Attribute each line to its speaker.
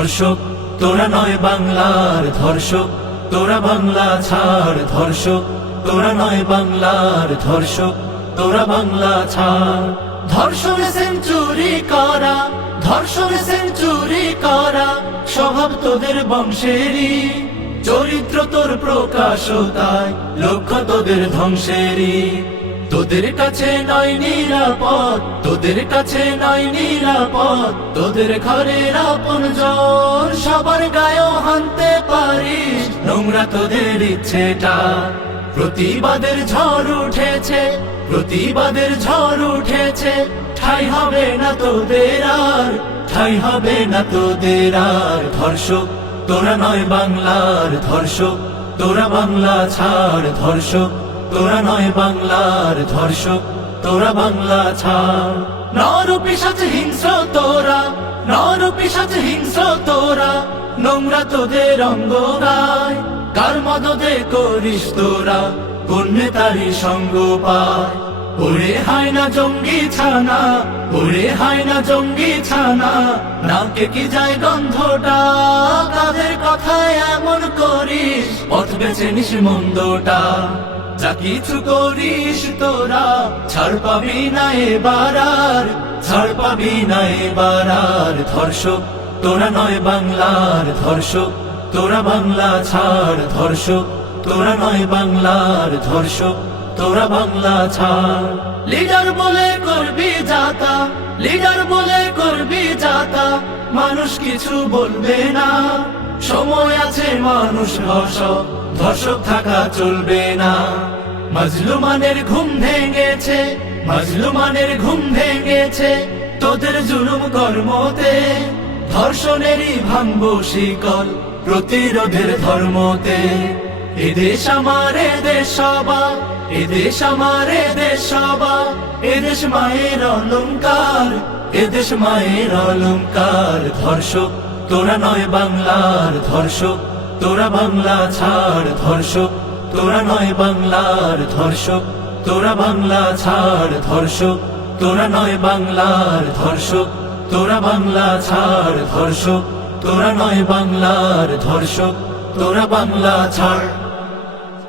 Speaker 1: ধর্ষক, তোরা নয় বাংলার ধর্ষক, তোরা বাংলা ছাড় ধর্ষক, তোরা নয় বাংলার ধর্ষক, তোরা বাংলা ছাড়। ধর্ষণে সেঞ্চুরি করা, ধর্ষণে সেঞ্চুরি করা, স্বভাব তোদের বংশেরই। চরিত্র তোর প্রকাশ তাই, লক্ষ্য তোদের ধ্বংসেরই। তোদের কাছে নয় নিরাপদ, তোদের কাছে নয় নিরাপদ, তোদের ঘরের আপন জন সবার গায়েও হানতে পারিস, নোংরা তোদের ইচ্ছেটা। প্রতিবাদের ঝড় উঠেছে, প্রতিবাদের ঝড় উঠেছে, ঠাই হবে না তোদের আর, ঠাই হবে না তোদের আর। ধর্ষক, তোরা নয় বাংলার ধর্ষক, তোরা বাংলা ছাড় ধর্ষক। তোরা নয় বাংলার ধর্ষক, তোরা বাংলা ছাড়। নর পিসাচ হিংস্র তোরা নর পিসাচ হিংস্র তোরা, নোংরা তোদের অঙ্গ গায়। কার মদদে করিস তোরা কোন নেতারি সঙ্গ পায়। ওরে হায় না জঙ্গি ছানা, ওরে হায় না জঙ্গি ছানা নাকে কি যায় গন্ধটা, কাদের কথায় এমন করিস, পথ বেছে নিস মন্দটা। যা কিছু করিস তোরা, ছাড় পাবি না এবার আর, ছাড় পাবি না এবার আর। ধর্ষক, তোরা নয় বাংলার ধর্ষক, তোরা বাংলা ছাড় ধর্ষক, তোরা নয় বাংলার ধর্ষক, তোরা বাংলা ছাড়। লিডার বলে করবি যাতা, লিডার বলে করবি যাতা, মানুষ কিছু বলবে না। সময় আছে মানুষ ধর্ষক ধর্ষক থাকা চলবে না। মাজলুমানের ঘুম ভেঙেছে, মাজলুমানের ঘুম ভেঙেছে তোদের জুলুম কর্মতে। ধর্ষণেরই ভাঙব শিকল প্রতিরোধের ধর্মতে। এদেশ আমার এদেশ সবা এদেশ আমার এদেশ সবা এদেশ মায়ের অলঙ্কার এদেশ মায়ের অলঙ্কার ধর্ষক তোরা নয় বাংলার ধর্ষক। তোরা বাংলা ছাড়, ধর্ষক। তোরা নয় বাংলার ধর্ষক। তোরা বাংলা ছাড়, ধর্ষক। তোরা নয় বাংলার ধর্ষক। তোরা বাংলা ছাড়, ধর্ষক। তোরা নয় বাংলার ধর্ষক। তোরা বাংলা ছাড়।